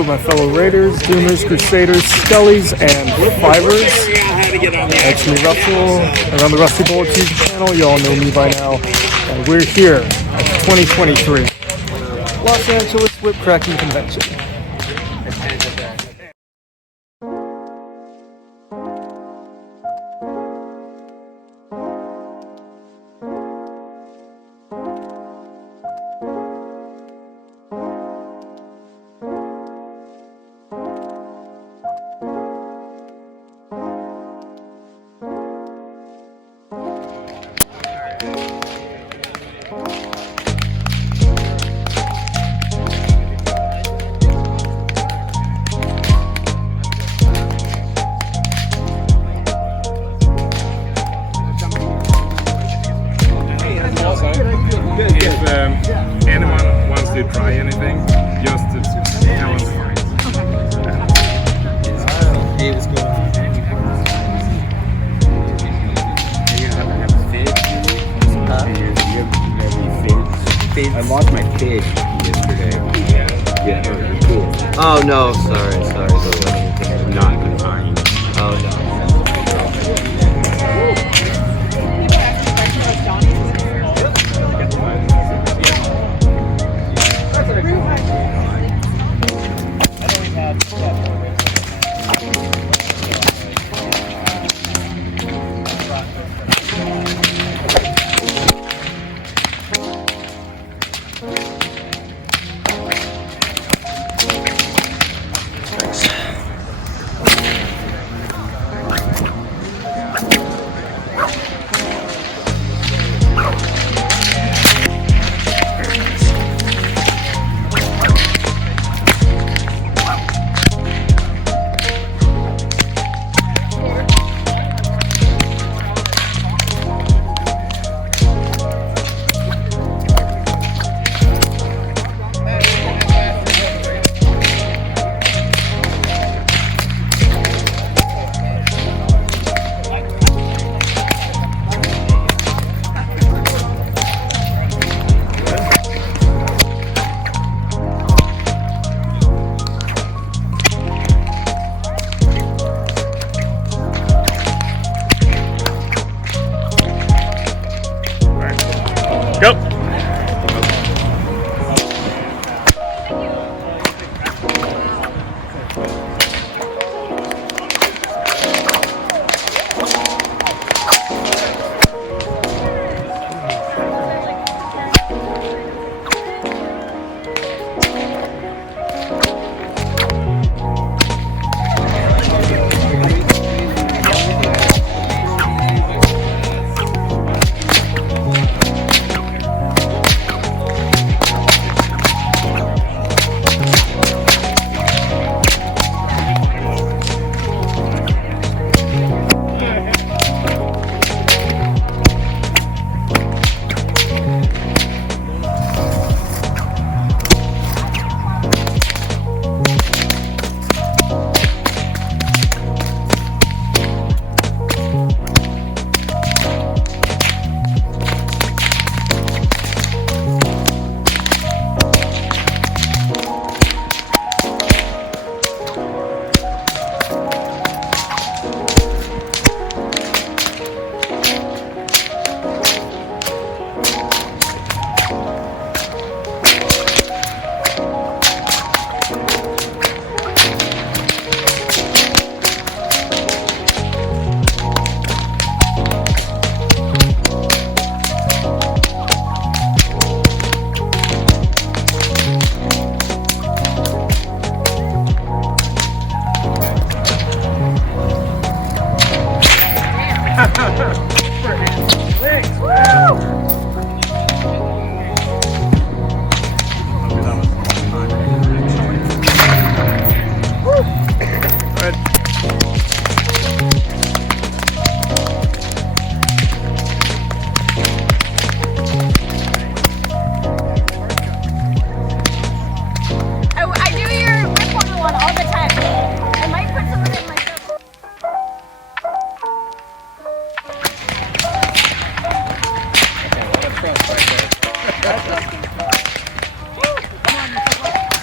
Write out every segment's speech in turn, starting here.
with my fellow Raiders, Doomers, Crusaders, Skellies, and Fivers. That's me, Russell, and on the Rusty Bullet YouTube channel. You all know me by now. And we're here at the 2023 Los Angeles Whip Cracking Convention. If anyone wants to try anything, just tell us for it. Hey, what's going on? I lost my fish yesterday. Yeah, cool. Oh no, sorry. Not mine. Oh no. Go!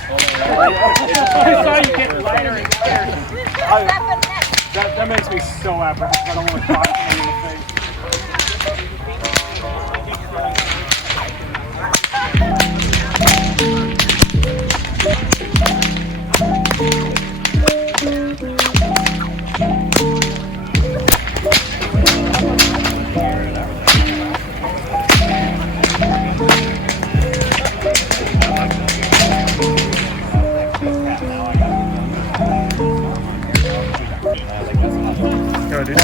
I saw you get lighter and lighter. That makes me so apprehensive. I don't want to talk to you in the face. Go, dude.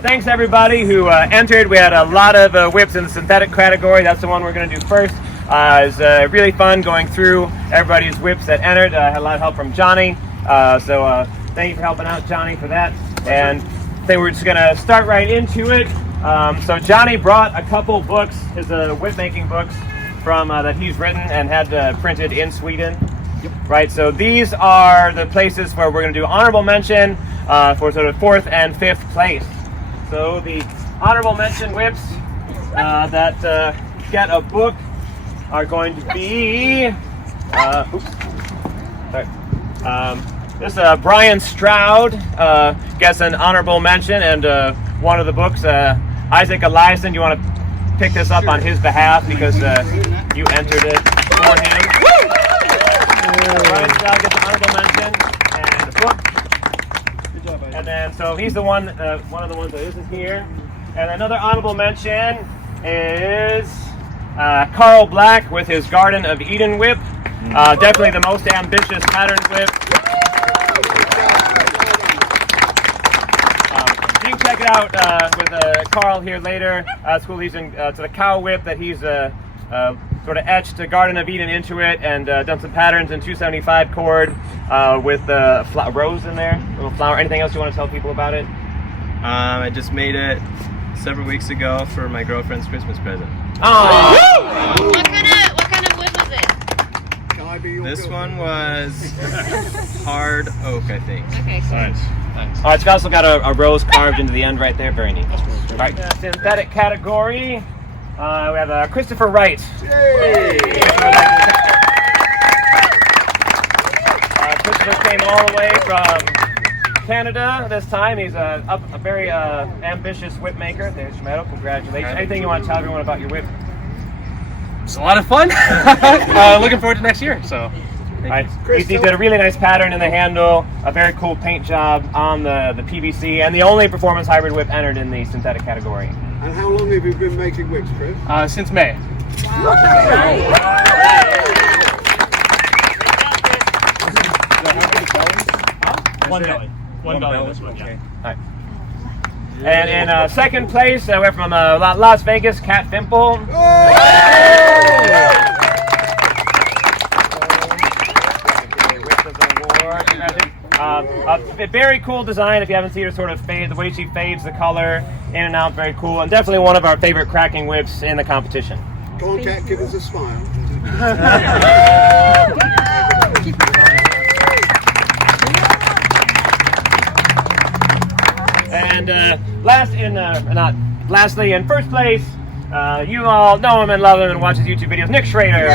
Thanks everybody who entered. We had a lot of whips in the synthetic category. That's the one we're going to do first. It was really fun going through everybody's whips that entered. Had a lot of help from Johnny. So thank you for helping out, Johnny, for that. And I think we're just going to start right into it. So Johnny brought a couple books, his whip making books from that he's written and had printed in Sweden. Right, so these are the places where we're going to do honorable mention for sort of 4th and 5th place. So the honorable mention whips that get a book are going to be this Brian Stroud gets an honorable mention, and one of the books, Isaac Eliason, you want to pick this up on his behalf because you entered it for him. Brian Stroud gets an honorable mention and a book. And then, so he's the one of the ones that isn't here. And another honorable mention is Carl Black with his Garden of Eden whip. Definitely the most ambitious pattern whip. You can check it out with Carl here later. It's cool. He's in to the cow whip that he's sort of etched a Garden of Eden into it and done some patterns in 275 cord with a rose in there, a little flower. Anything else you want to tell people about it? I just made it several weeks ago for my girlfriend's Christmas present. Oh! What kind of wood was it? This one was hard oak, I think. Okay, cool. Nice. All right, it's also got a rose carved into the end right there. Very neat. All right, synthetic category. We have Christopher Wright. Christopher came all the way from Canada this time. He's a very ambitious whip maker. There's your medal. Congratulations. Anything you want to tell everyone about your whip? It's a lot of fun. Looking forward to next year. So, right. He did a really nice pattern in the handle, a very cool paint job on the PVC, and the only performance hybrid whip entered in the synthetic category. And how long have you been making whips, Chris? since May. One belly. One belly on this one, yeah. All right. And in second place, we're from Las Vegas, Cat Fimple. A very cool design. If you haven't seen her sort of fade, the way she fades the color in and out, very cool, and definitely one of our favorite cracking whips in the competition. Come on, Cat, give us a smile. And lastly, in first place, you all know him and love him and watch his YouTube videos, Nick Schrader.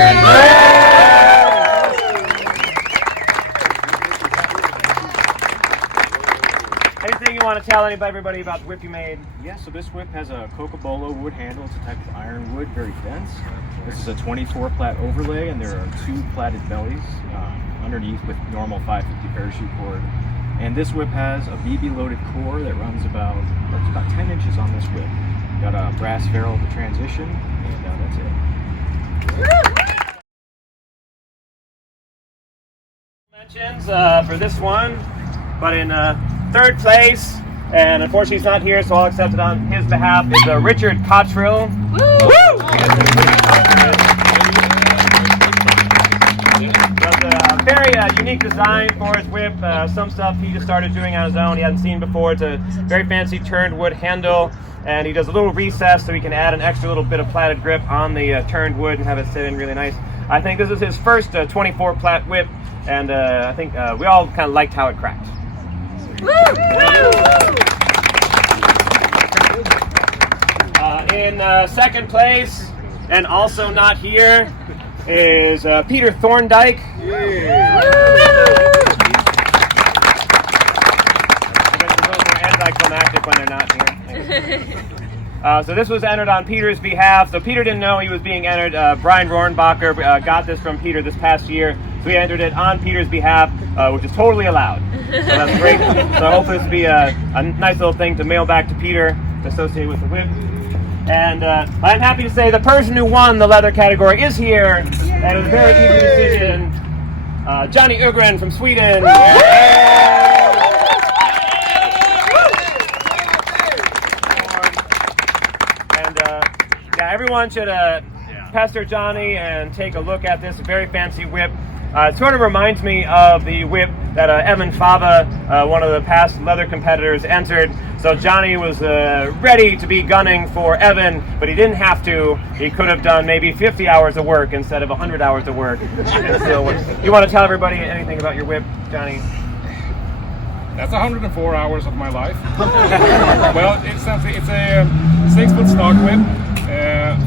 Anything you want to tell everybody about the whip you made? Yeah, so this whip has a Cocobolo wood handle. It's a type of ironwood, very dense. This is a 24 plat overlay, and there are 2 platted bellies underneath with normal 550 parachute cord. And this whip has a BB loaded core that runs about 10 inches on this whip. Got a brass ferrule at the transition, and that's it. Mentions for this one, but in third place, and unfortunately he's not here, so I'll accept it on his behalf, is Richard Cottrill. Woo! Does a very unique design for his whip. Some stuff he just started doing on his own. He hadn't seen before. It's a very fancy turned wood handle, and he does a little recess so he can add an extra little bit of platted grip on the turned wood and have it sit in really nice. I think this is his first 24 plat whip, and I think we all kind of liked how it cracked. In second place, and also not here, is Peter Thorndike. Anticlimactic when they're not here. So this was entered on Peter's behalf. So Peter didn't know he was being entered. Brian Rohrenbacher got this from Peter this past year. So we entered it on Peter's behalf, which is totally allowed. So that's great. So I hope this will be a nice little thing to mail back to Peter associated with the whip. And I'm happy to say the person who won the leather category is here. And it was a very easy decision. Johnny Ugren from Sweden. Everyone should pester Johnny and take a look at this very fancy whip. It sort of reminds me of the whip that Evan Fava, one of the past leather competitors, entered. So Johnny was ready to be gunning for Evan, but he didn't have to. He could have done maybe 50 hours of work instead of 100 hours of work. You want to tell everybody anything about your whip, Johnny? That's 104 hours of my life. Well, it's a 6-foot stock whip,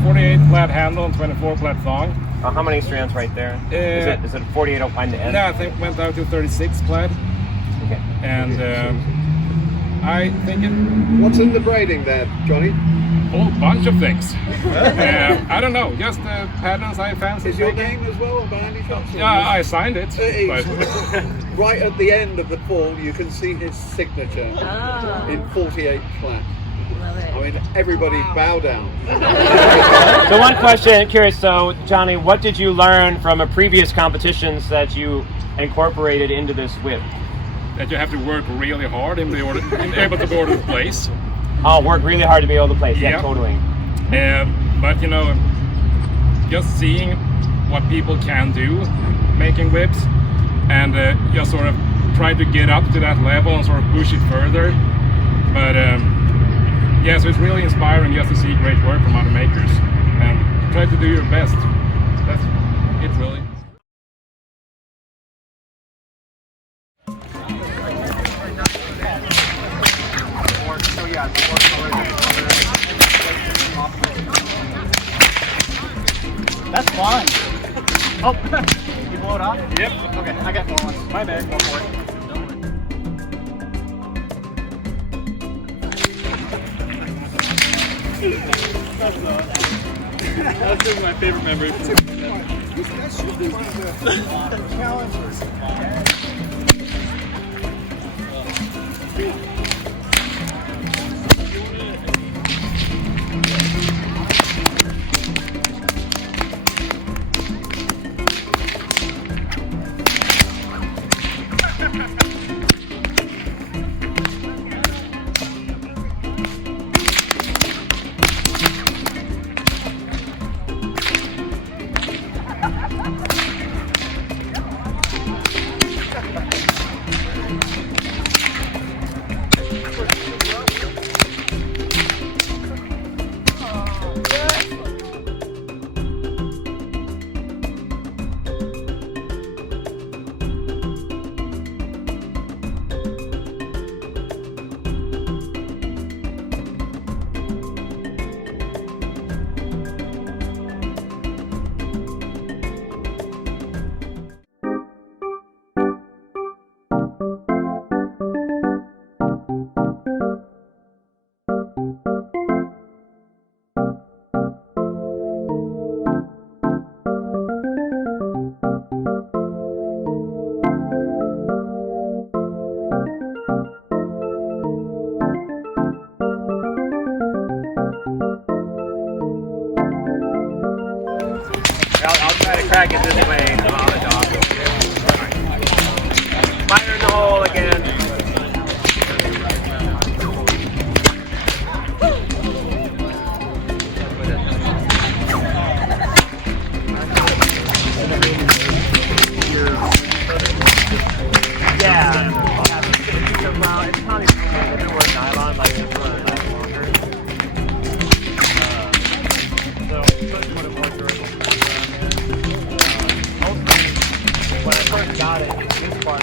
48 plat handle and 24 plat thong. How many strands right there? Is it 48 on the end? No, I think it went down to 36 plat. Okay. And I think What's in the braiding there, Johnny? a whole bunch of things. I don't know, just patterns I fancy. Is your name as well by any chance? Yeah, I signed it. But Right at the end of the fall, you can see his signature in 48 plat. I mean, everybody bow down. So one question, curious, so Johnny, what did you learn from a previous competitions that you incorporated into this whip? that you have to work really hard in able to be able to place. Oh, work really hard to be able to place. Yeah, totally. But you know, just seeing what people can do making whips, and just sort of try to get up to that level and sort of push it further. But yeah, so it's really inspiring just to see great work from other makers and try to do your best. That's it, really. That's fine. Oh, you blow it off? Yep. Okay, I got more ones. My bad. Go for it. That's just my favorite memory. That should be one of the challenges. crack it this way. Oh, the dog. Fire in the hole again. Yeah. Well, it's probably a bit more nylon, like it's going to last longer. So, much more durable. When I first got it, this part.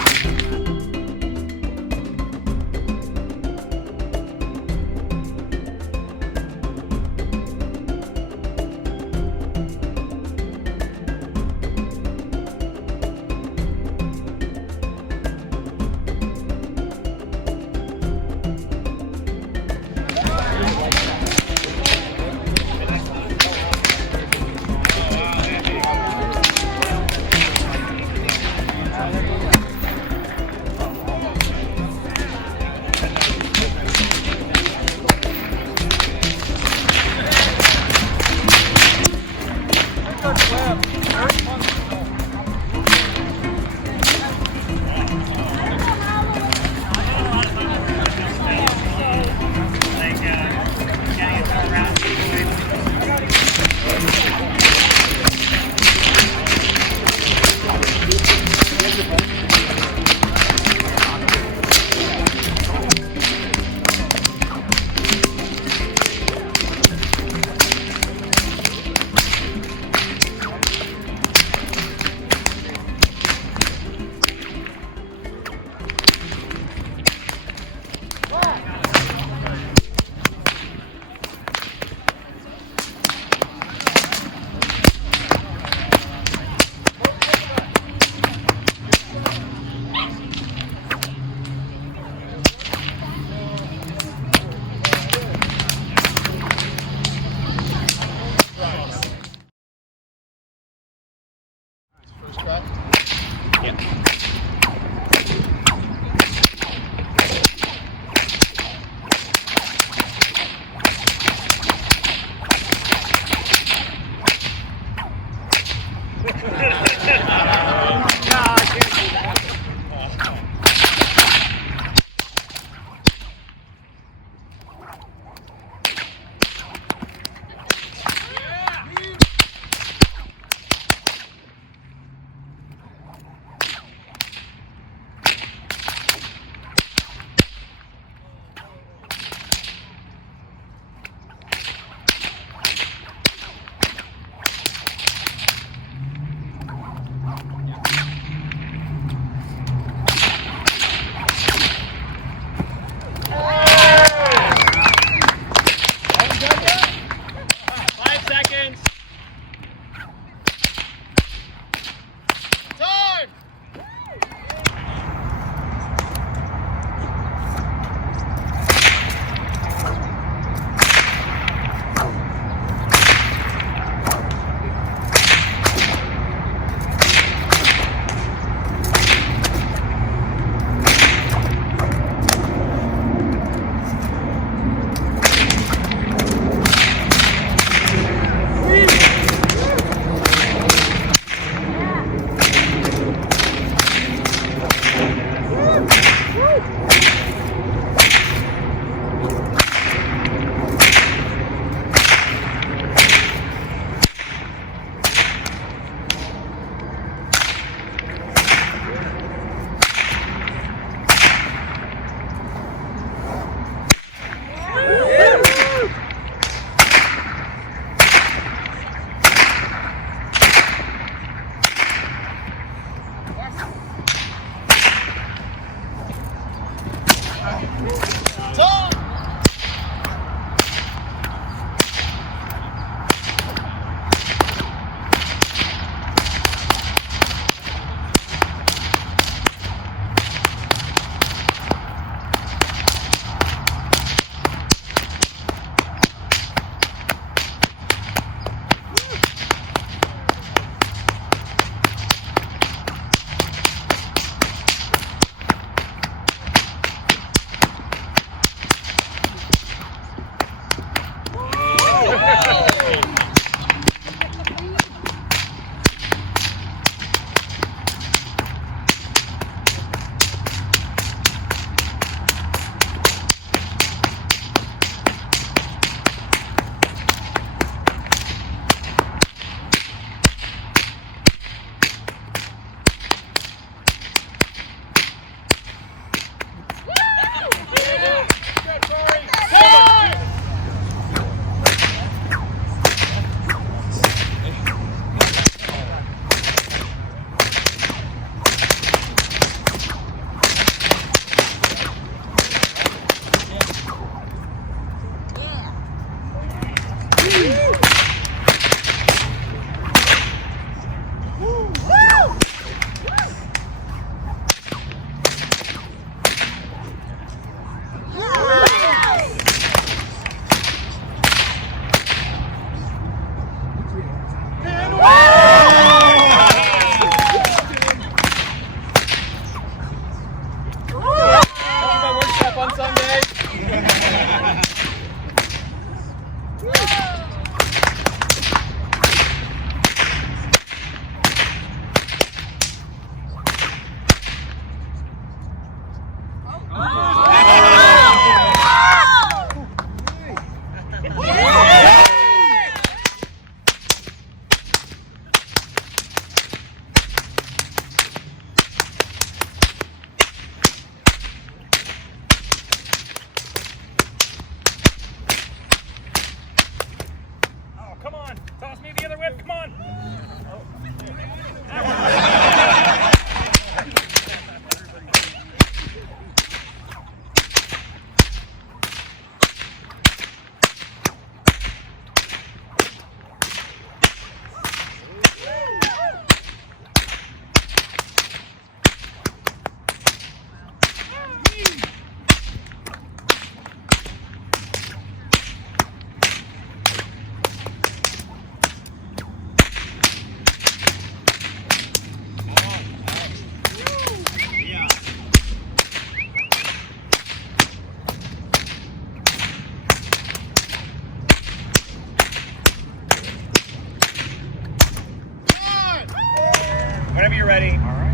Whenever you're ready. All right.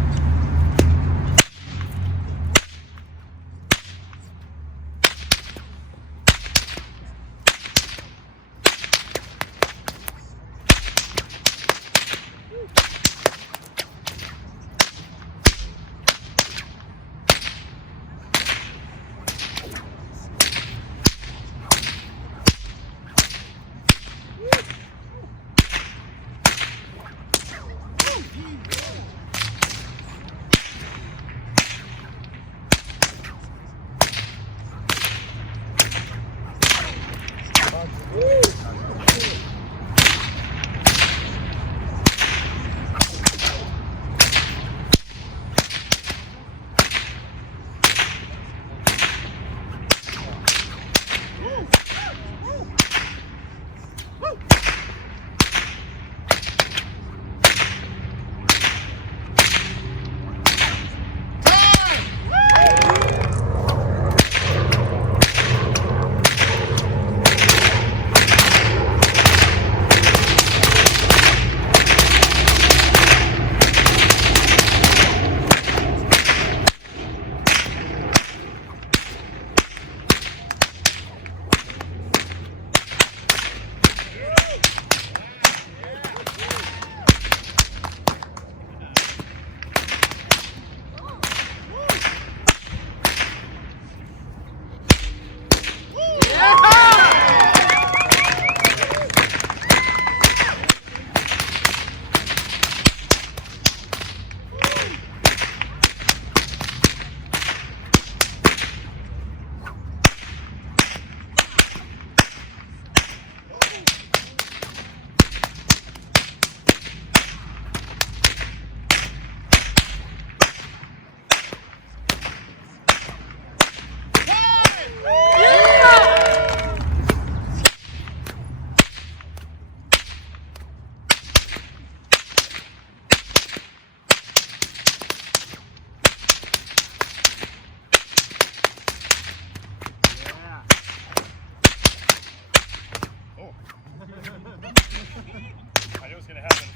I knew it was going to happen.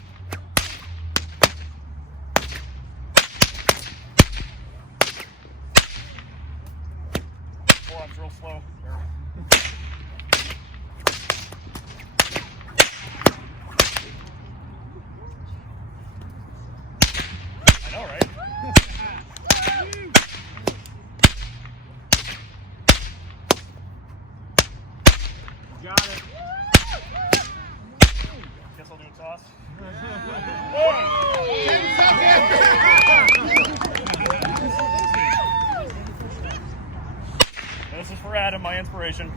Forearm's real slow. I know, right? Got it. Guess I'll do a toss. This is for Adam, my inspiration.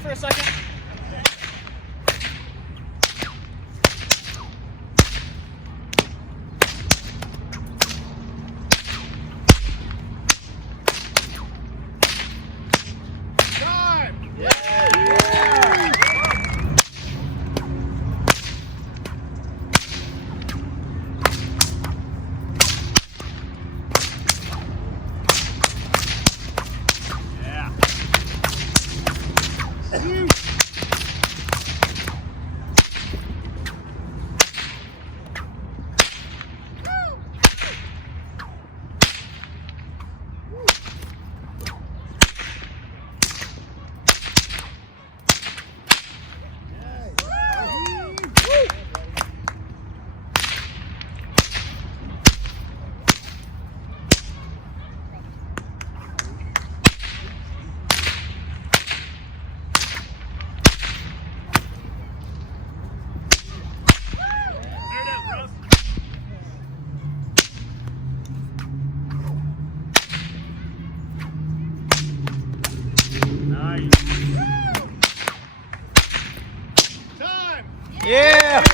for a second? Yeah!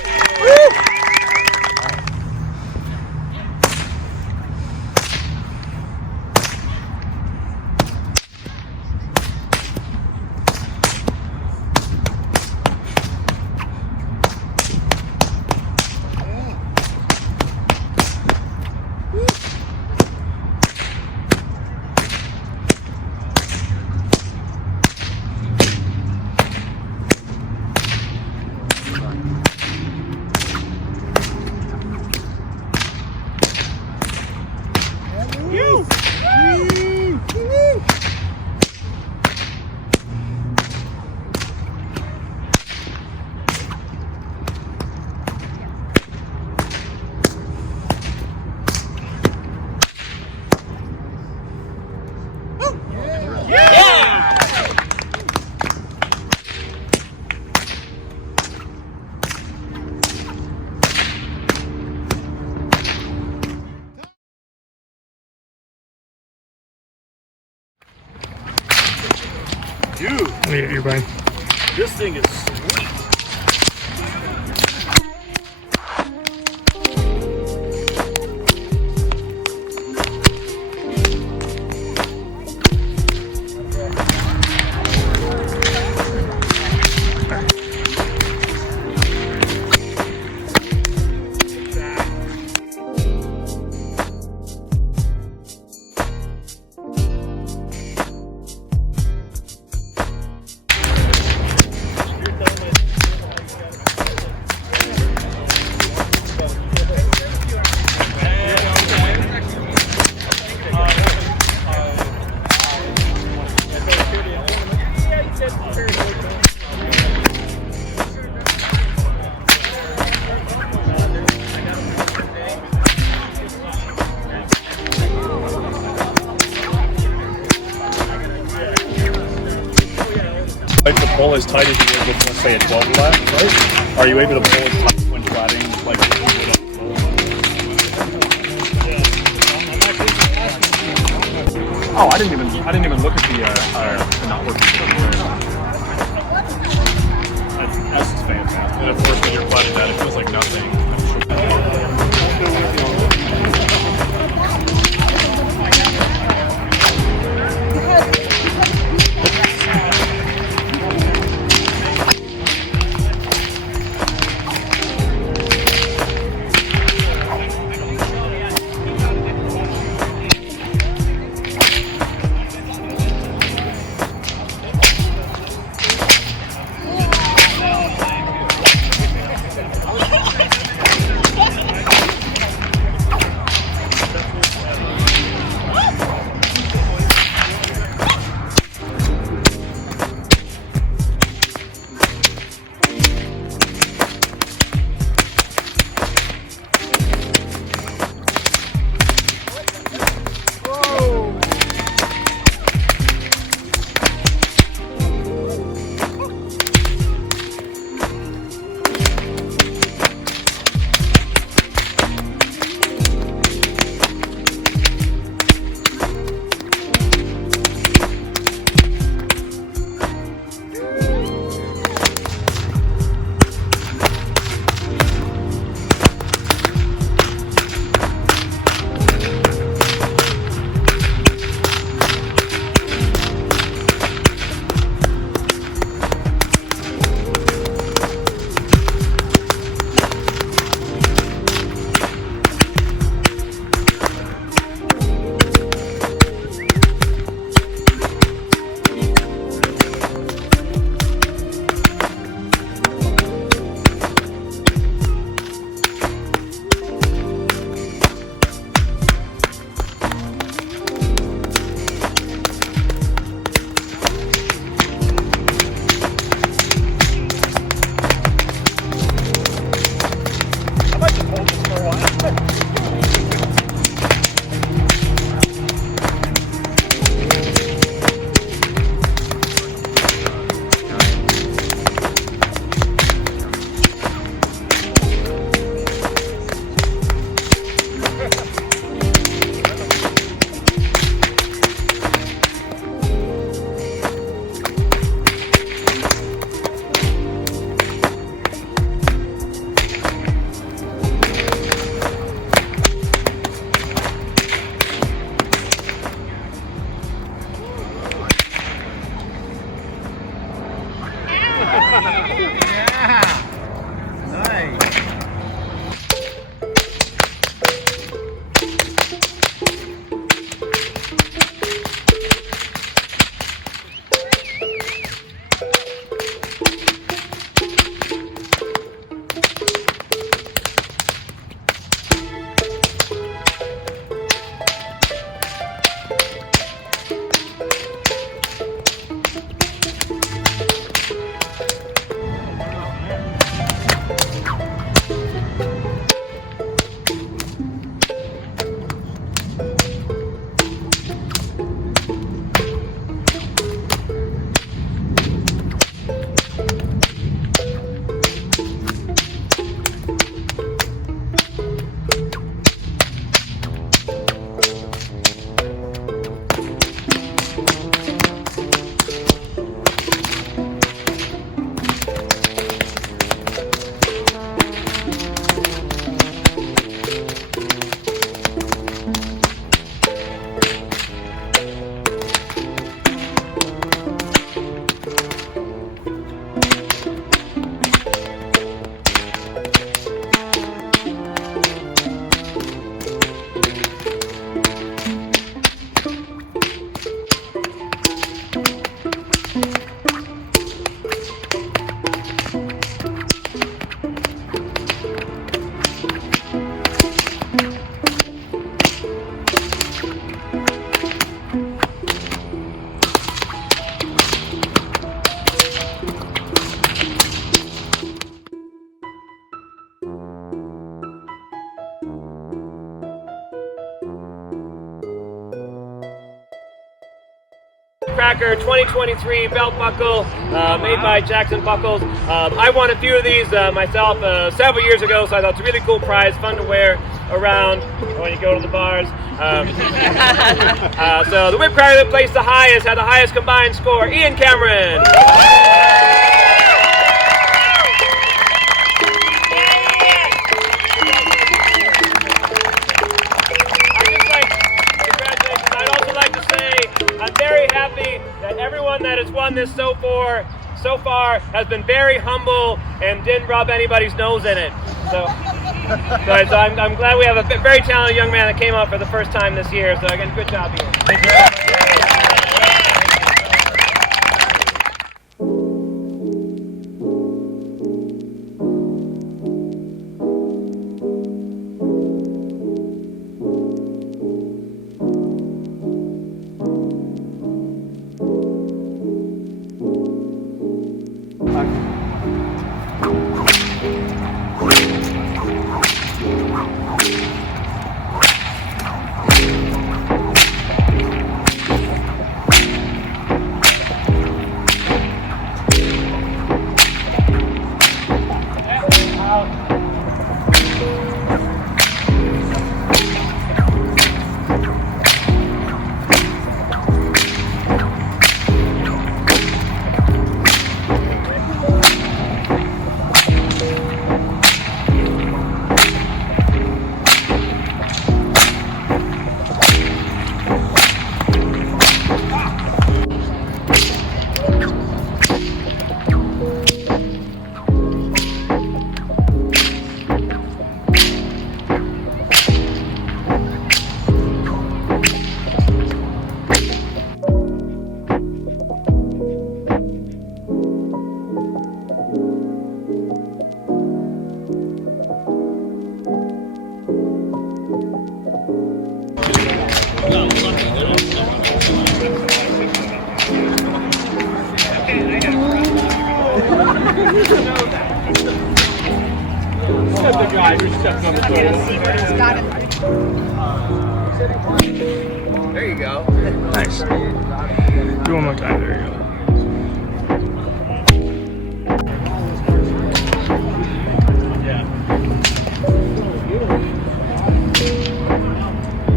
Dude, you're fine. This thing is sweet. Like to pull as tight as you would with, let's say, a 12 flat, right? Are you able to pull as tight when flatting like you would on Oh, I didn't even look at the not working. That's fantastic. And of course, when you're flatting that, it feels like nothing. Cracker 2023 belt buckle made by Jackson Buckles. I won a few of these myself several years ago, so I thought it's a really cool prize, fun to wear around when you go to the bars. So the whip cracker that placed the highest had the highest combined score, Ian Cameron. I'm very happy that everyone that has won this so far has been very humble and didn't rub anybody's nose in it. So I'm glad we have a very talented young man that came out for the first time this year. So again, good job, Ian. Thank you so much. The guy who stepped on the toilet. Got him. There you go. Nice. Do one more time. There you go.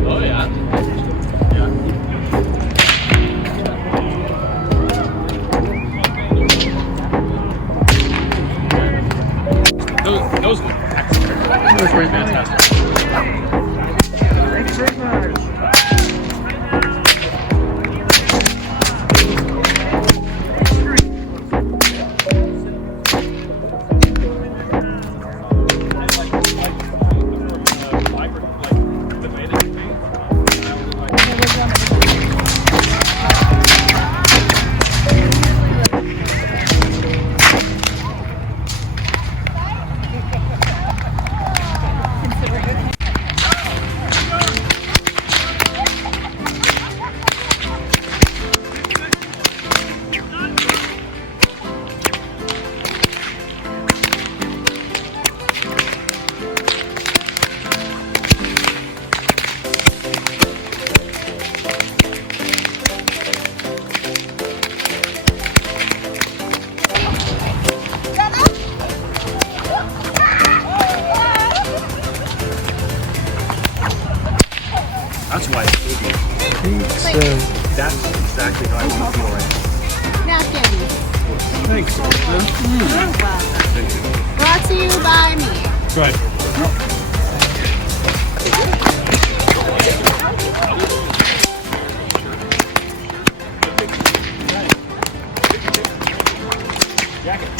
Oh yeah. Those were fantastic. Thanks very much. That's why it's good. That's exactly how I want to feel right now. Napkins. Thanks, Brought to you by me. Good. Jacket.